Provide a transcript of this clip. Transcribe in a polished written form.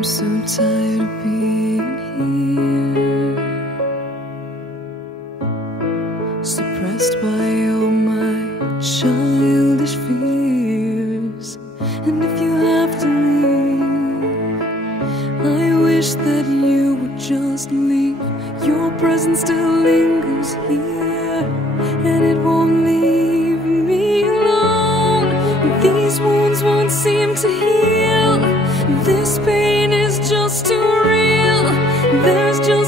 I'm so tired of being here, suppressed by all my childish fears. And if you have to leave, I wish that you would just leave. Your presence still lingers here, and it won't leave me alone. These wounds won't seem to heal. This pain is just too real. There's just